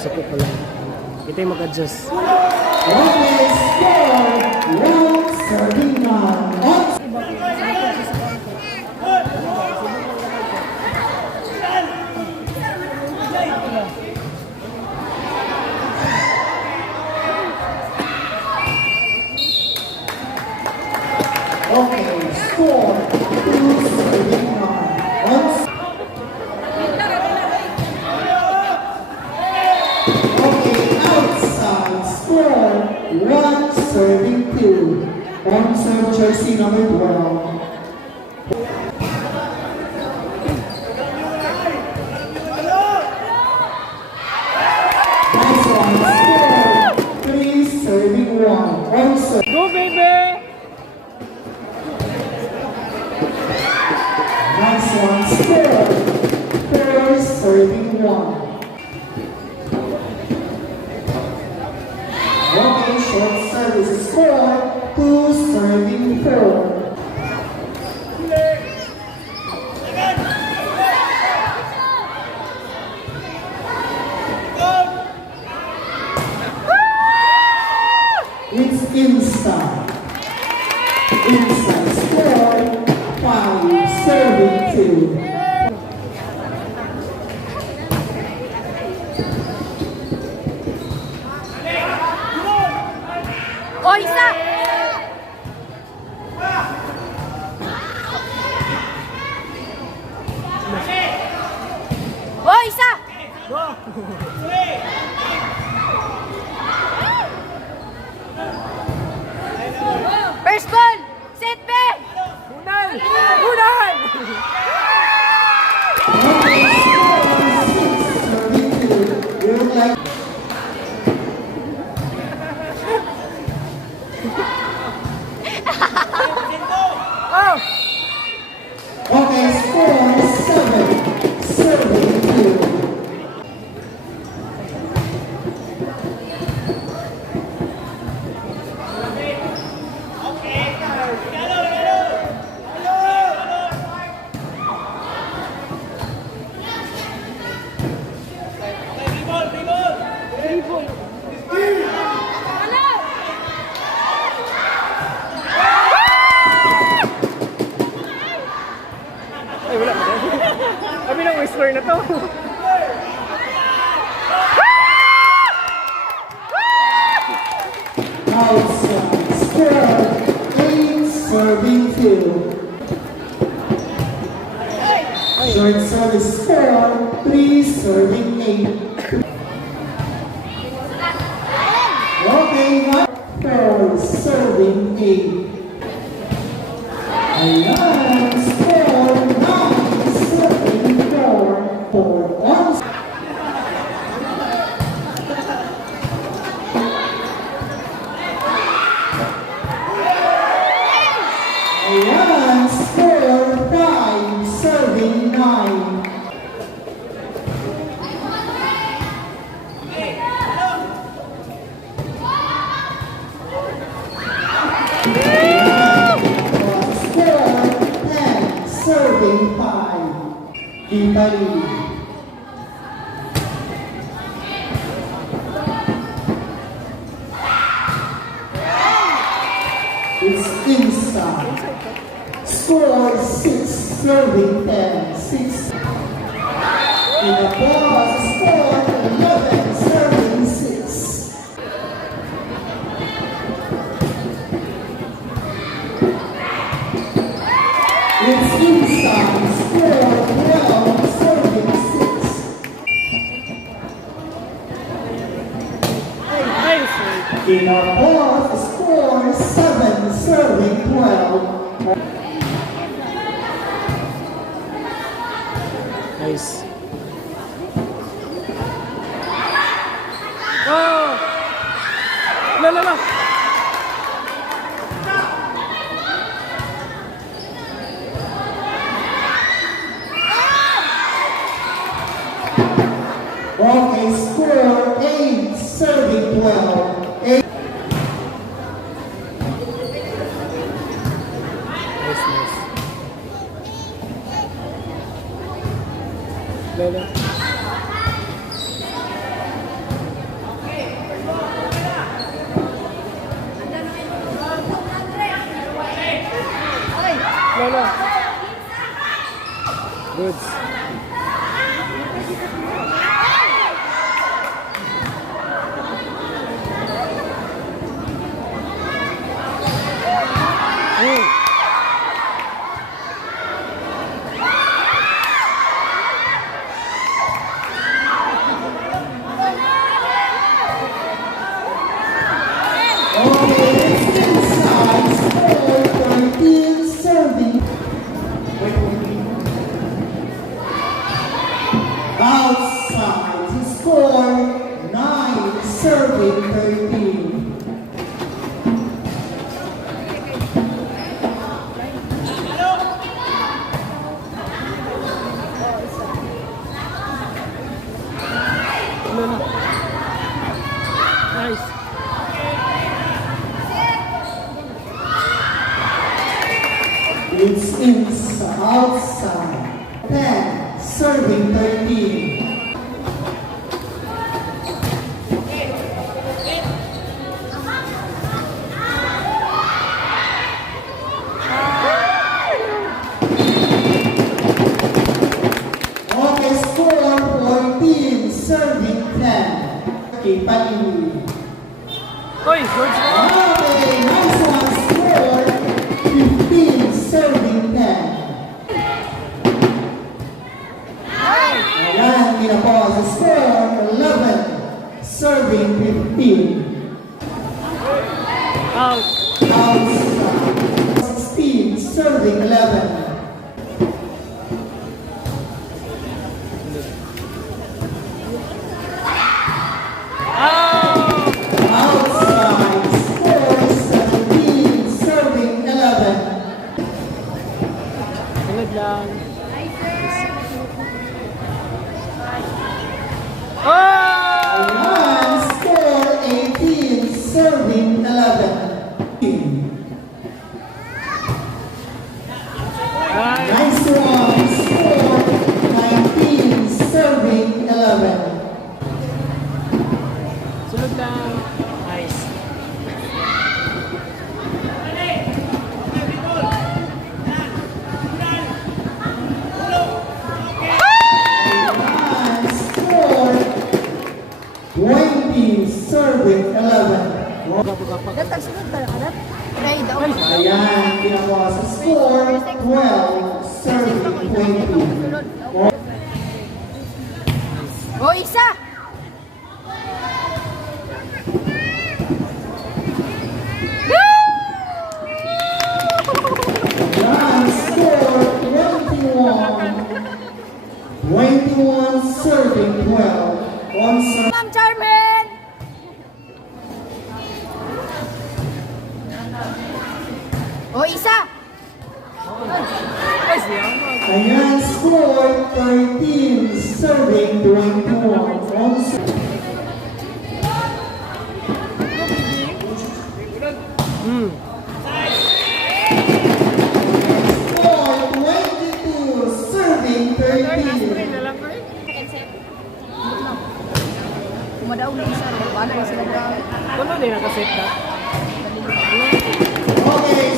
sa ko lang. Kita yung mag-adjust. Okay, score! One, serving nine. Okay, score, 2-serving-9. Okay, outside, score, 1-serving-2. On serve jersey number 12. Nice one, score, 3-serving-1. On serve. Go, baby! Nice one, score, 4-serving-1. Okay, short service, score, 2-serving-4. It's inside. Inside, score, 5-serving-2. O, isa! O, isa! First ball! Set back! Unal! Unal! Okay, score, 6-serving-2. You look like Oh! okay, score, 7-serving-2. Ay, wala pa din. Kami lang whistler na to. Outside, score, 8-serving-2. Short service, score, 3-serving-8. Okay, 4-serving-8. Ayan, score, 9-serving-4. 4-on. Ayan, score, 5-serving-9. Score, 10-serving-5. Kipalili. It's inside. Score, 6-serving-10. 6. In the ball, score, 11-serving-6. It's inside, score, 12-serving-6. Nice! In the ball, score, 7-serving-12. Nice. Oh! La la la! Okay, score, 8-serving-12. 8. Nice, nice. La la. Goods. Oh. Okay, it's inside. Score 13 serving. Outside to score 9 serving 13. Ano na? Nice. It's inside, outside. 10 serving 13. Okay, score 14 serving 10. Kipalili. Oy, George na. Okay, nice one. Score 15 serving 10. Ayan, pinapause. Score 11 serving 15. Out. Outside 16 serving 11. Out. Outside score 17 serving 11. Sunod lang. Oh! Ayan, score 18 serving 11. Nice. Nice one. Score 19 serving 11. Sunod lang. Nice. And score 20 serving 11. Datang sunod ba ka na? Try daw. Ayan, ginawa sa score 12 serving 20. O, isa! Ayan, score 21. 21 serving 12. On serving. Ma'am Charmin! O, isa! Nice yan. Ayan, score 13 serving 21. On serving. Score 22 serving 13. Na lang ko eh. Kumadaw na isa. Paano ba sila ba? Kuno din nakaset na. Okay,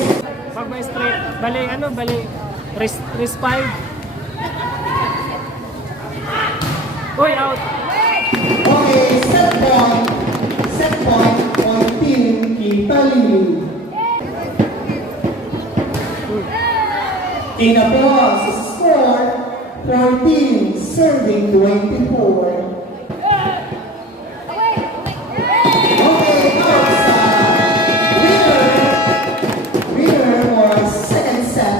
Pag may straight, bali ano, bali wrist 5. Uy, out. okay, set point on team Kipalili. In applause, score 14 serving 24. Okay, outside. Winner for second set.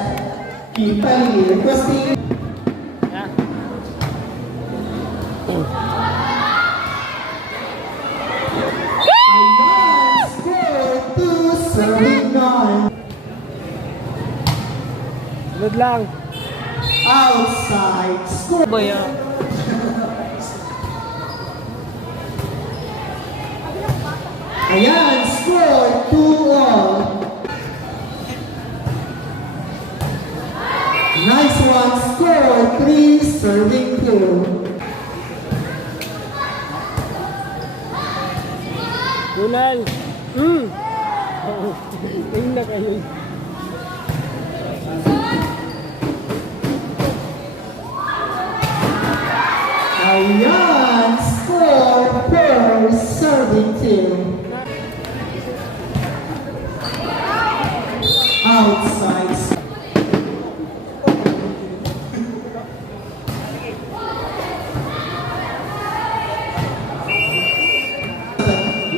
Kipalili requesting. Yeah. Ayan, score 2 serving 9. Sunod lang. Outside score. Boy, ah. Ayan, score 2-all. Nice one, score 3 serving 2. Kunal. Oo. Tingin na kayo. still. Outside.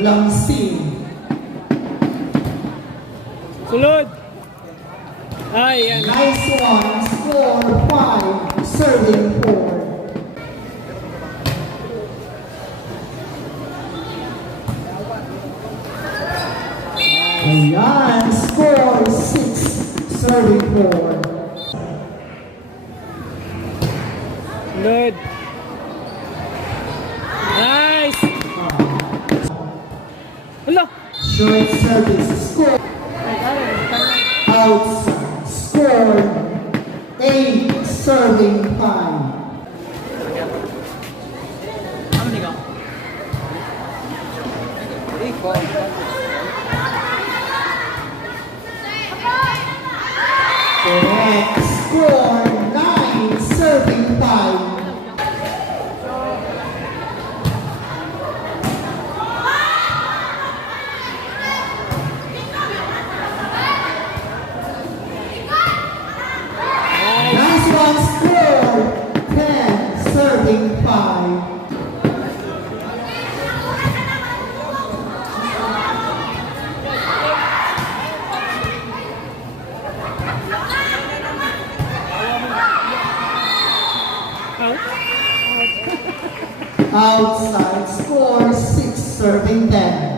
Langsing. Sulod. Ay, yan. Nice one. Score 5. Serving 4. Ayan. Score 6. Serving 4. Sulod. Nice. Hala. Short service. Score. Outside. Score 8. Serving 5. Correct. Score 9. Serving 5. Nice one. Score 10. Serving 5. Outside. Score 6. Serving 10.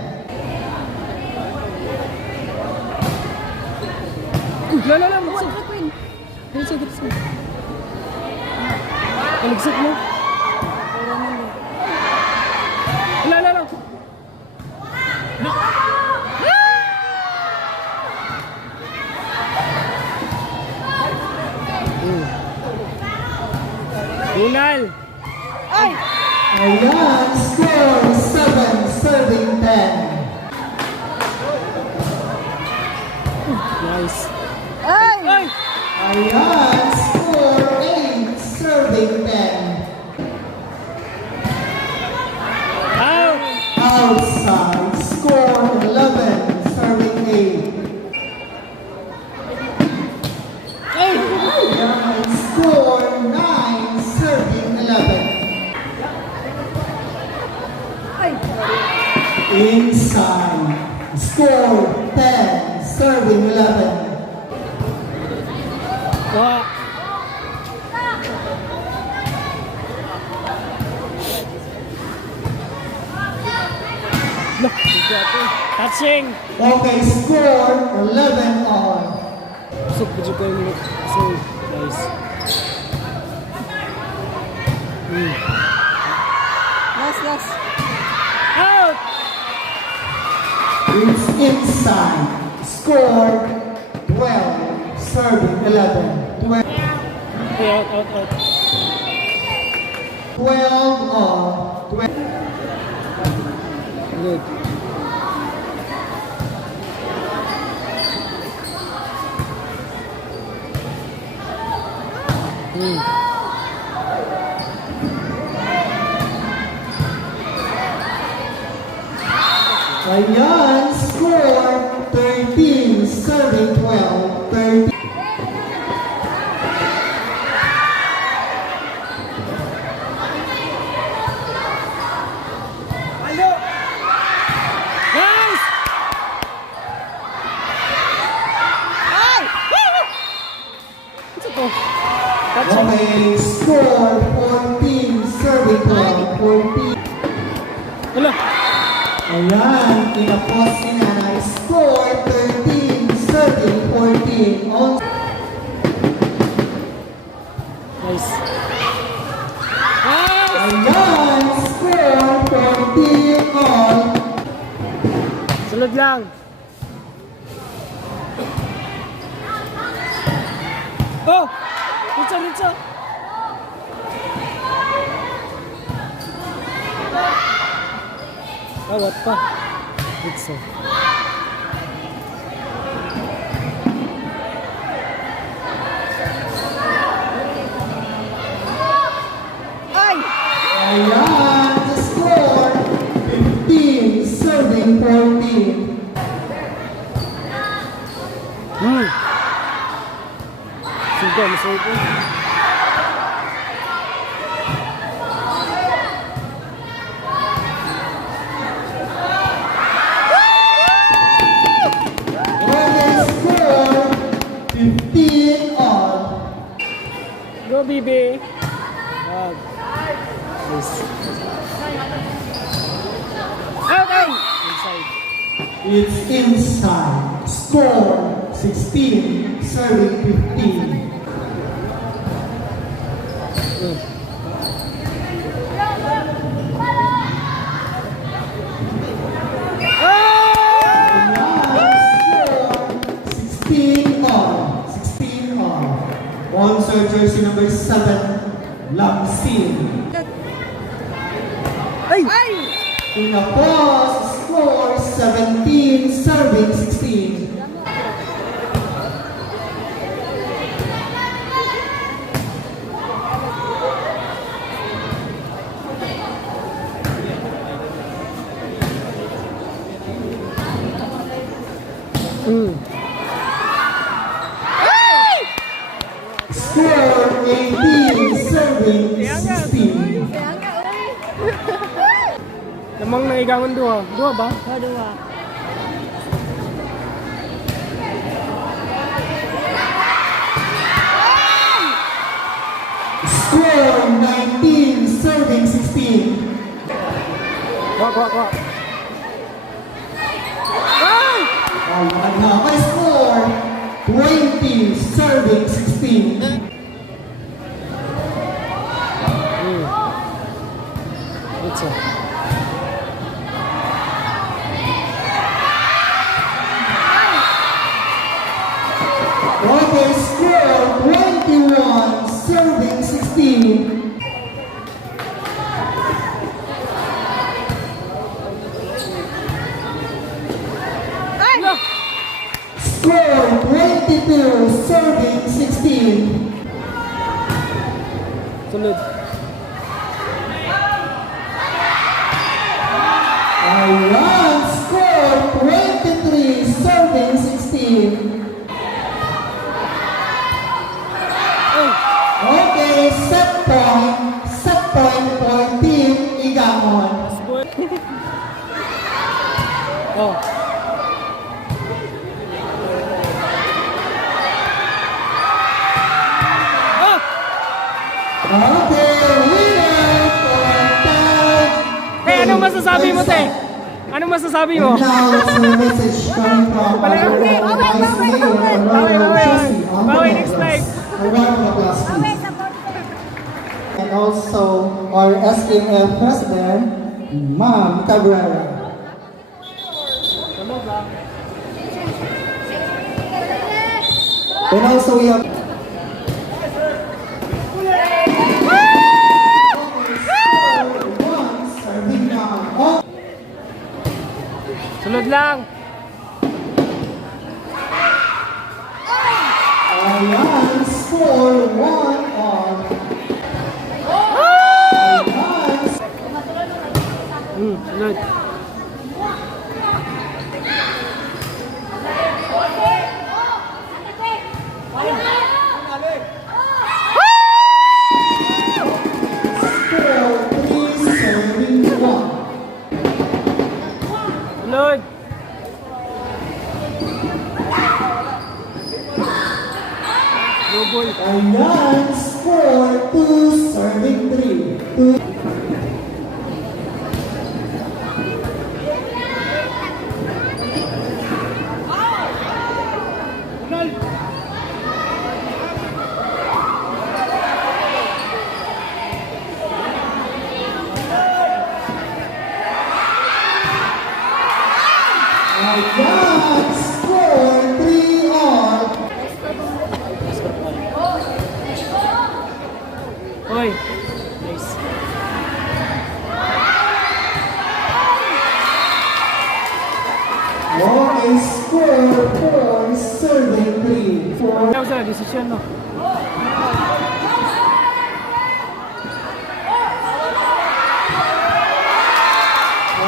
La, magsig. Magsig. Magsig mo. La. Tunal. Ay! Ayan. Score 7. Serving 10. Nice. Ay! Ay! Ayan. Score 8. Serving 10. Out! Outside. Score 11. Serving 8. Ay! Ayan. Score 9. Serving 11. Ay! Inside. Score 10. Serving 11. Wah! Look, touching! Okay, score 11 all. So, could you go look? So, nice. Last. Out! It's inside. Score 12. Serving 11. 12. Okay, out. 12 all. 12. Good. Ayan, score 13. Serving 12. 13. Nice! Ay! What's ito? Okay, score 14. Serving 12. 14. Hala! Ayan, kinapos ni Nanay. Score 13. Serving 14. On. Nice. Nice! Ayan, score 14 all. Sunod lang. Oh! Ritsa! Awat pa. Ritsa. Ay! Ayan, the score 15. Serving Ito, masarap po. Okay, score 15 all. Go, Bibi. Nice. Out, out! Inside. It's inside. Score 16, serving 15. Score 16 all. 16 all. Sponsor jersey number 7, Lamsin. Ay! Ay! Pinapos, score 17, serving 16. Score 18, serving 16. Kaya nga, uy. Namang na Igangon dua. Dua ba? Dua. Score 19, serving 16. Wak. Ay! My score 20, serving 16. It's a... Okay, score 21, serving 16. Ay! Score 22, serving 16. Sunod. Ayan, score 23, serving 16. Okay, set point for team Igangon. Oh. Ah! Okay, winner for tag. Hey, anong masasabi mo, te? Anong masasabi mo? And now, it's a message coming from our Okay, vice mayor, Bawi, next live. A round of applause, please. And also our SMF president, Ma'am Cabrera. And also we have one serving now. Sunod lang. Ayan, score 1 on. Ayan, Sunod. score 3, serving 1. Sunod. Double. Ayan, score 2, serving 3. 2. Ayan, score 3 all. Hoy. Nice. Okay, score 4, serving 3. 4. Ano sa desisyon, no?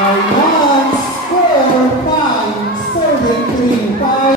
Ayan, score 5, serving 3. 5.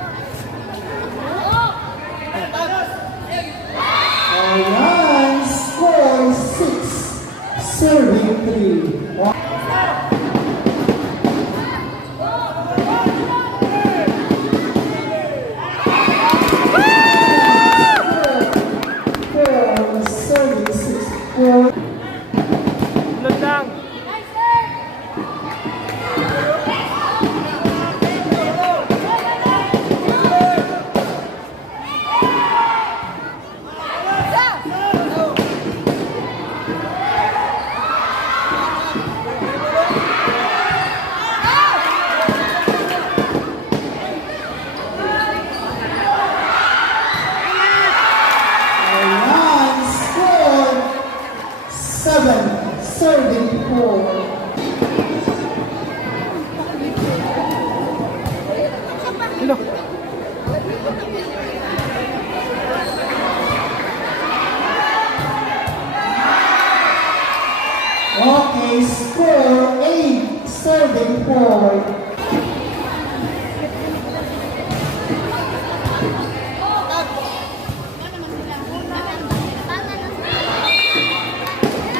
serving 4.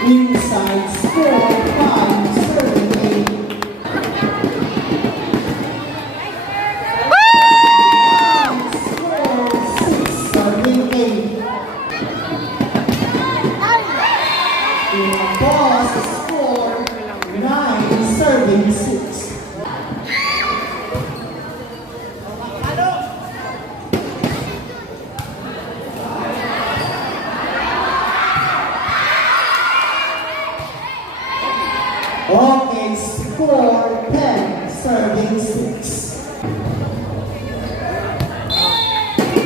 Inside score 5, serving 8. Score 6, serving 8. In a boss score 9, serving 6. Okay, score 10, serving 6.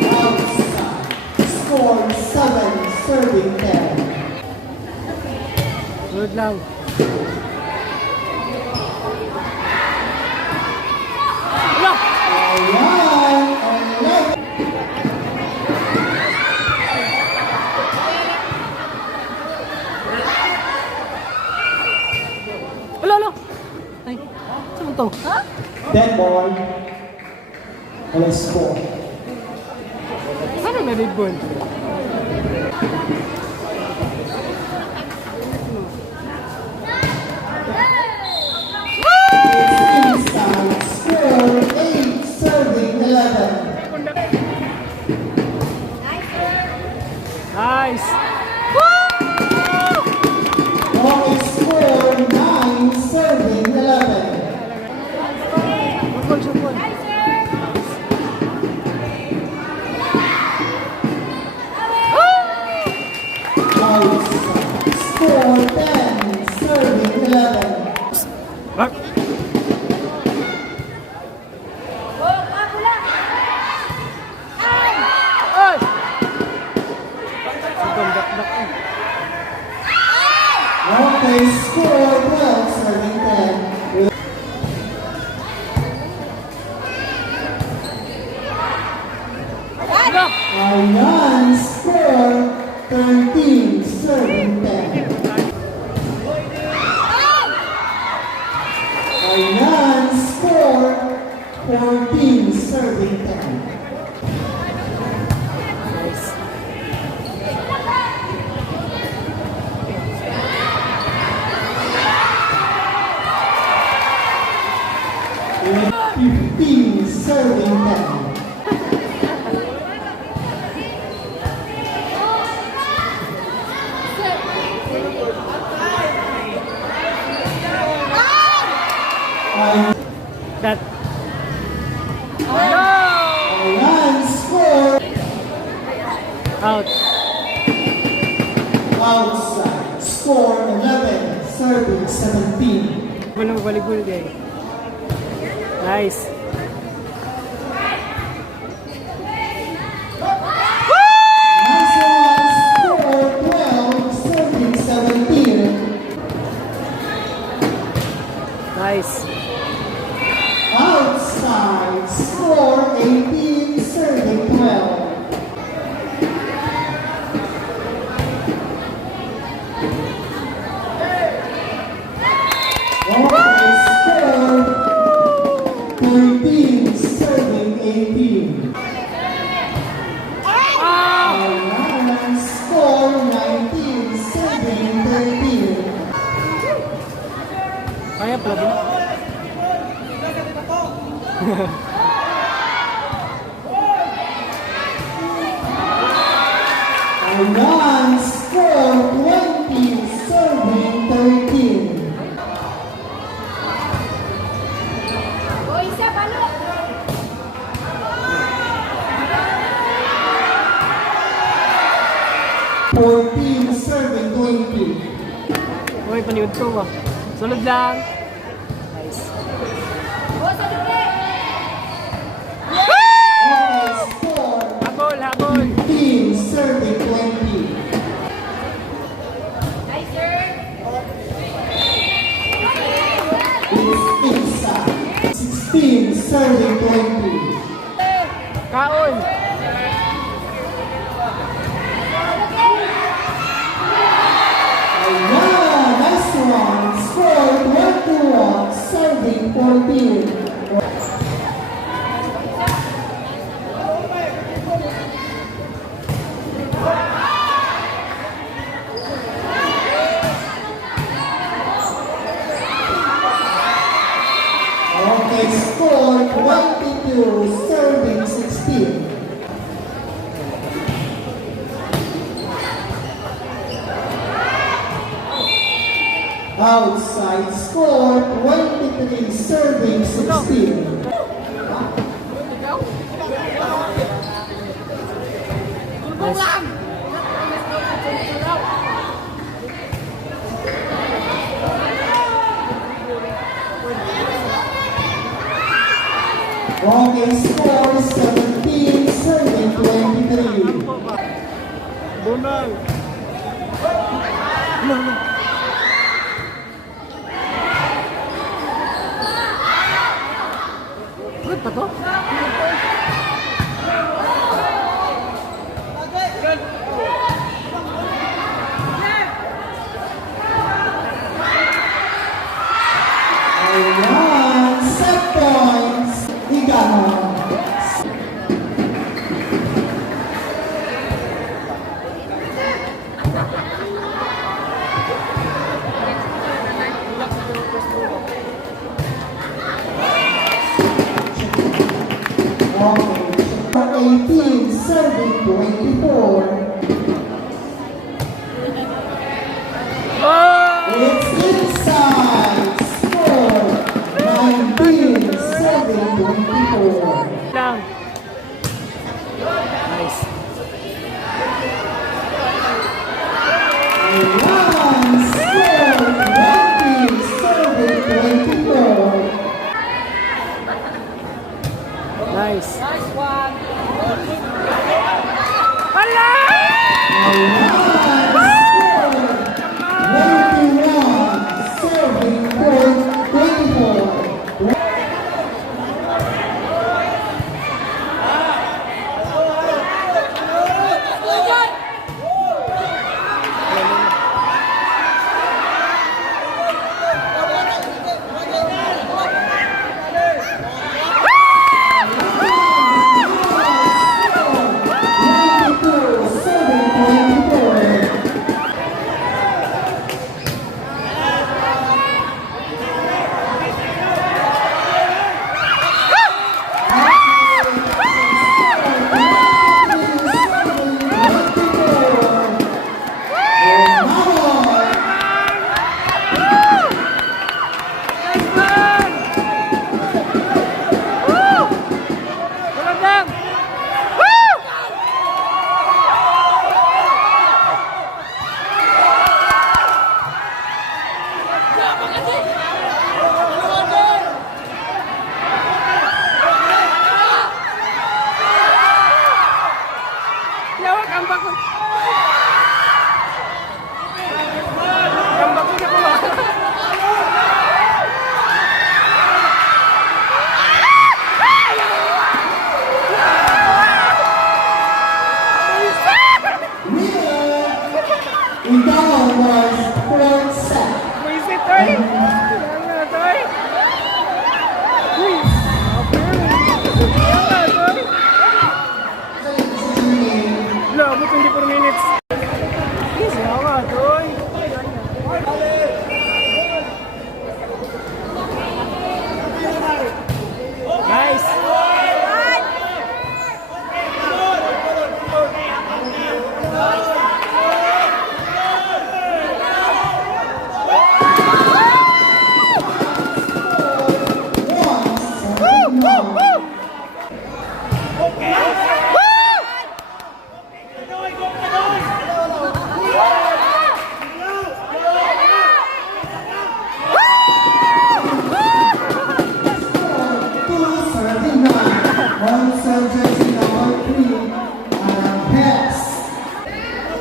Outside, score 7, serving 10. Good lang. Wala! Ayan, and Wala, wala! Ay, saan to? dead ball. Wala score. Ano na dead ball? Inside, score 8, serving 11. Nice! Okay, score 9, serving 11. Good ball. Outside, score 10, serving 11. Bak! Ay! Sigang dakdak eh. Okay, score 12, serving 10. Wala! Ayan, score 13, serving 10. Ayan, score 14, serving 10. Nice. And 15, serving 10. Ayan, That. No! ayan, score Out. outside, score 11, serving 17. Walang volleyball guys. Nice. Nice one, score 12, serving 17. Nice. Outside, score 18, serving 12. Okay, score 13, serving 18. Ayan, score 19, serving 13. Kaya pala din. Ayan, score 20, serving 13. Isa balo. 14, serving 20. Uy, paniod ko ba? Sunod lang. Nice. Sa duke. Okay, score Habol, habol. 15, serving 20. Nice, sir. It's inside. 16, serving 20. Kaon. Ayan, nice one. Score 21, serving 14. Okay, score 22, serving 16. Outside score 23, serving 16. Okay, score 17, serving 23. Bunal. Good pa to? Ayan, set points, Igangon. Okay, 18, serving 24. It's inside, score 19, serving 24. Lang. Nice. Ayan, score 20, serving 24. Nice. Nice one. Hala! Ayan, score 21, serving 24. Tulad lang. Lawak ang bakod. Ang bakod na pala. Igangon was fourth set. Buisit, Toy. Yan na, Toy. Uy. Yan na, Toy. Wala, abot 24 minutes. Yes, yawa, Toy. Guys.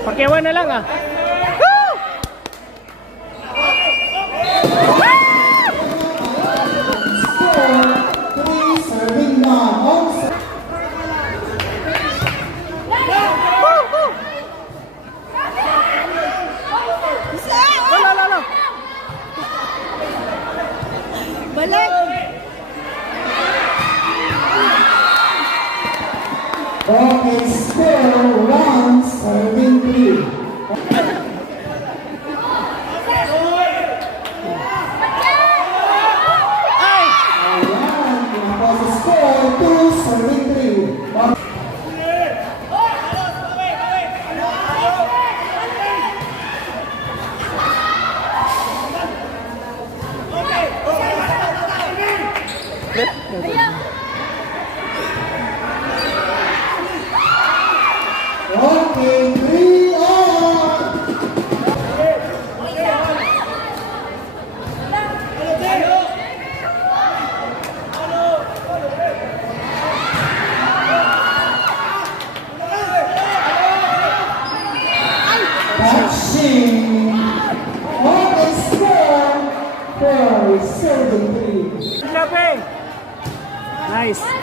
Pakiawan na lang ah. Balik! Okay, score 1, serving 3. Ayan, tapos score 2, serving 3. Okay, 3 on. Touching. Okay, score 4, serving 3. Grabe! Nice! Okay,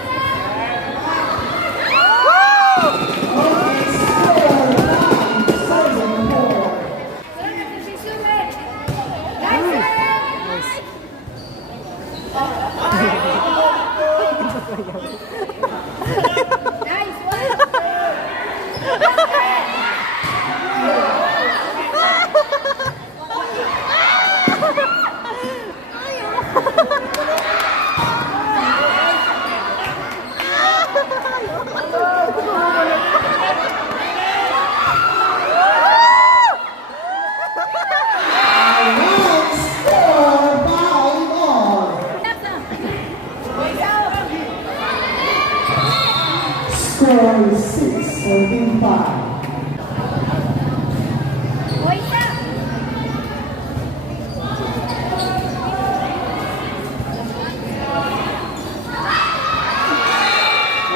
score 9, serving 4. Nice! Nice one. Ayan, score 5 all. Score 6, serving 5.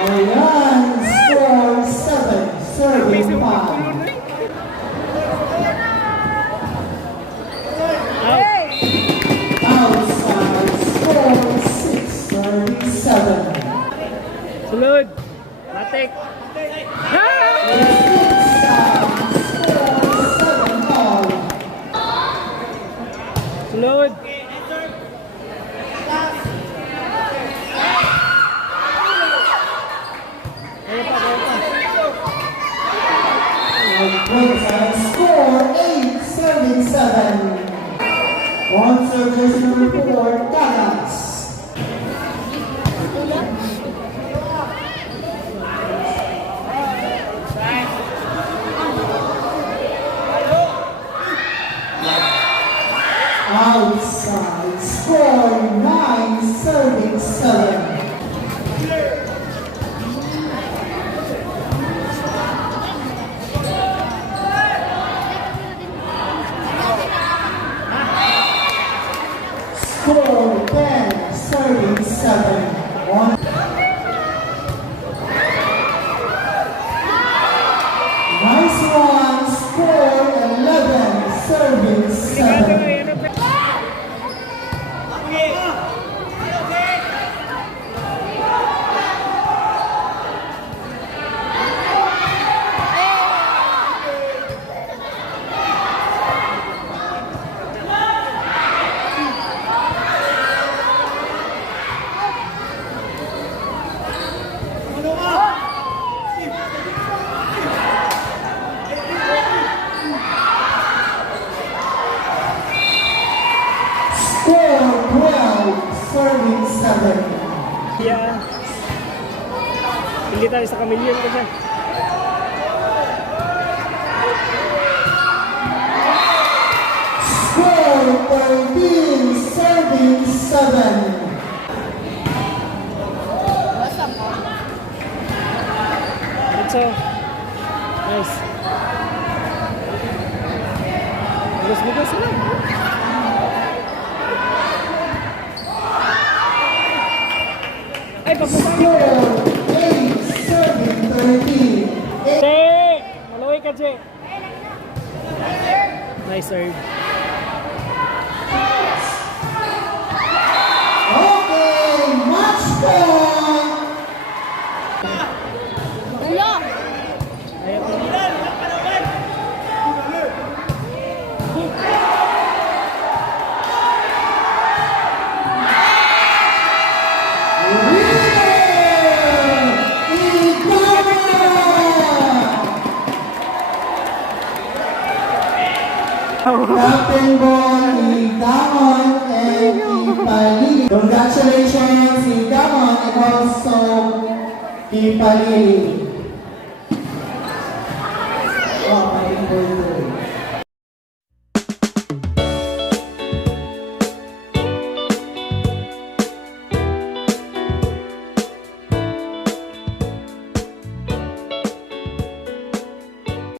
Ayan, score 7, serving 5. Outside, score 6, serving 7. Sunod! Matik! Inside, score 7 all. Sunod! Kaya pa, kaya pa. Inside, score 8, serving 7. On service number 4, Gagas. Outside, score 9, serving 7. Score 10, serving 7. On. Nice one, score 11, serving 7. Score 12, serving 7. Yan. Hindi tayo sa kamilyon kasi. Score 13, serving 7. So, nice. Bugas-bugas lang. Ay, papupa. Score 8, serving 13. Che! Maluwi ka, Che. Nice serve. Okay, match point. Ayan. Winner, Igangon. Captain Ball, Igangon, and Kipalili. Congratulations, Igangon, and also Kipalili.